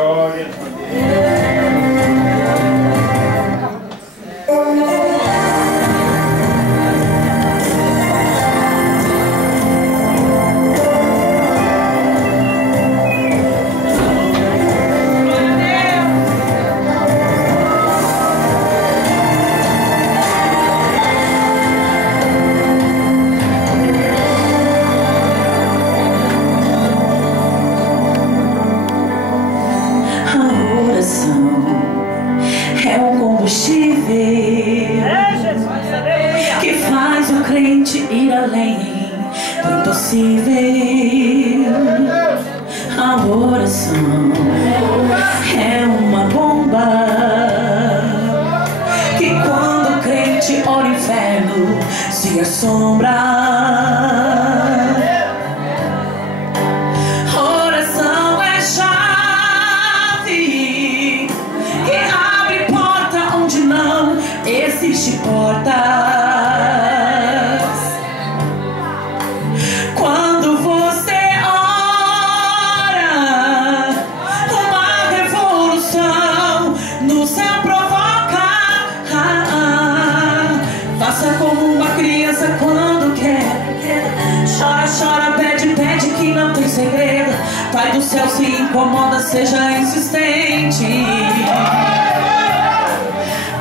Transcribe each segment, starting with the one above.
Glória a é o combustível que faz o crente ir além do impossível. A oração é uma bomba que quando o crente ora o inferno se assombra. Existe portas. Quando você ora, uma revolução no céu provoca. Faça como uma criança quando quer. Chora, chora, pede, pede que não tem segredo. Pai do céu se incomoda, seja insistente.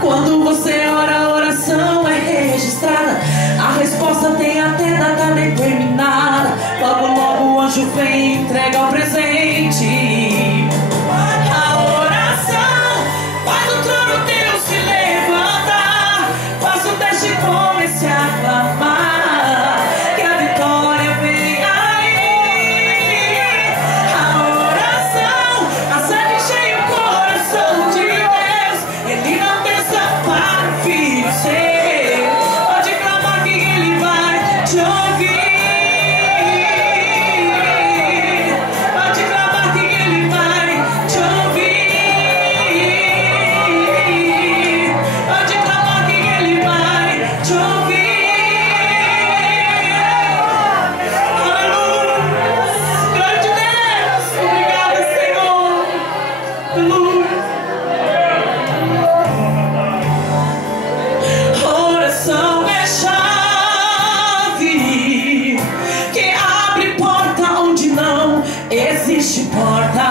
Quando você ora, a oração é registrada. A resposta tem até data determinada. Logo, logo o anjo vem e entrega o presente. A oração faz o trono Deus se levantar. Faz o teste e comece a clamar que a vitória vem aí. A oração acende cheio o coração de Deus. Ele não para o filho seu, pode clamar que ele vai te ouvir. Pode clamar que ele vai te ouvir. Pode clamar que ele vai te ouvir. Aleluia, glória de Deus, obrigada, Senhor. Aleluia. Oração é chave que abre porta onde não existe porta.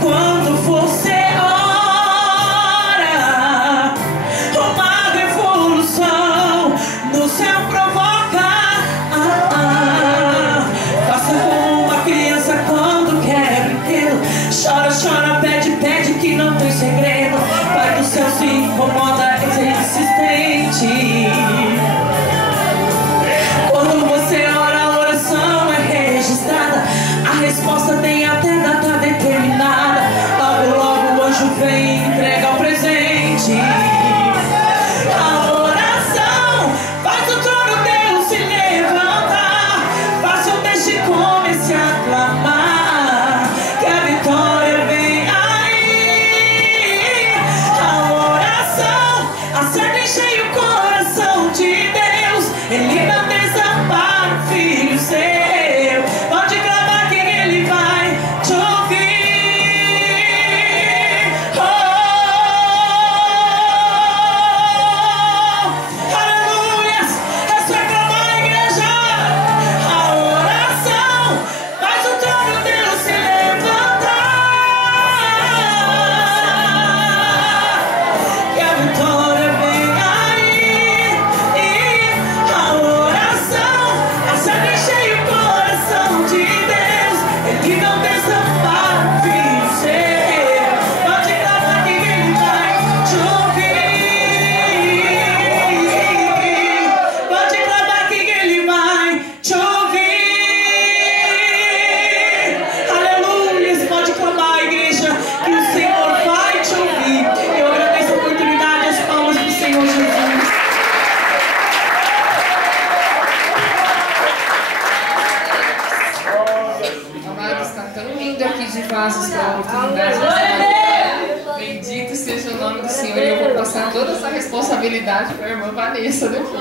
Quando você ora, uma revolução no céu provoca. Faça como uma criança quando quer brinquedo. Chora, chora, pede, pede que não tem segredo. Pai do céu se incomoda, é insistente. Quando você ora, a oração é registrada. A resposta tem até data determinada. Logo, logo o anjo vem e entrega o presente. A oração faz o trono Deus se levantar. Faça o teste e comece a clamar que a vitória vem aí. A oração acende cheio o coração de Deus. Ele não desampara o filho seu. Pode clamar que ele vai te ouvir. Oh, aleluia. É só clamar, igreja. A oração faz o trono Deus se levantar. Que a vitória vem aí. A oração acende cheio o coração de Deus. Ele não desampara o filho seu. Pode clamar que ele vai te ouvir. Pode clamar que ele vai te ouvir. Aleluia. Pode clamar, igreja, que o Senhor vai te ouvir. Eu agradeço a oportunidade, as palmas do Senhor Jesus. Amados, está tão lindo aqui de vasos para a oportunidade. Bendito seja o nome do Senhor. E eu vou passar toda essa responsabilidade para a irmã Vanessa depois.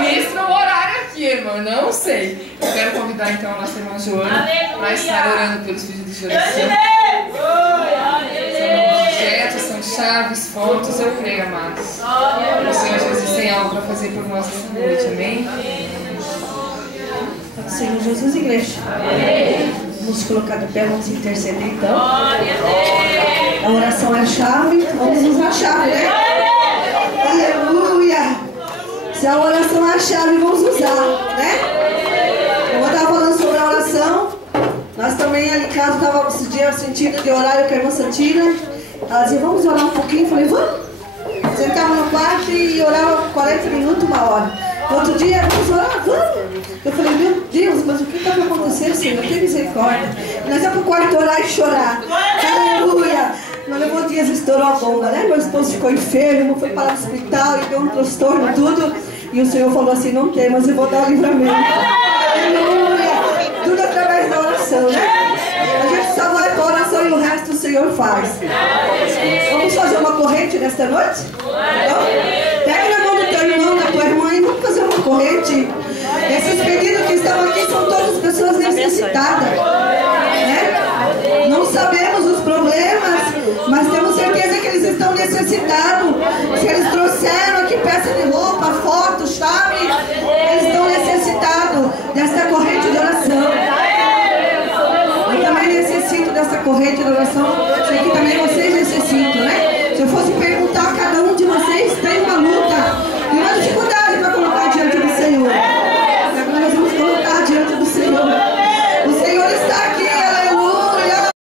Ministra o horário aqui. que, irmão? Não sei. Eu quero convidar então a nossa irmã Joana para estar orando pelos pedidos de oração. São objetos, são chaves, fotos, eu creio, amados. O Senhor Jesus tem algo para fazer por nós essa noite, amém? Senhor Jesus, igreja. Vamos colocar de pé, vamos interceder então. A oração é a chave, vamos usar a chave, né? Aleluia! Se a oração é a chave, vamos usar, né? Eu estava falando sobre a oração. Nós também ali em casa estávamos esse dia sentindo de orar, eu com a irmã Santina. Ela dizia, vamos orar um pouquinho. Eu falei, vamos. Sentava no quarto e orava 40 minutos, 1 hora. No outro dia, vamos orar, vamos. Eu falei, meu Deus, mas o que está acontecendo, Senhor? Tem misericórdia. Nós vamos para o quarto orar e chorar. Aleluia. Não levou dias, estourou a bomba, né? Meu esposo ficou enfermo, foi para o hospital e deu um transtorno, tudo. E o Senhor falou assim, não tem, mas eu vou dar o livramento. Aleluia. Tudo através da oração, né? A gente só vai para a oração e o resto o Senhor faz. Vamos fazer uma corrente nesta noite? Então, pega na mão do teu irmão, da tua irmã e vamos fazer uma corrente. Esses pedidos que estão aqui são todas pessoas necessitadas, né? Não sabemos os problemas, mas temos certeza que eles estão necessitados.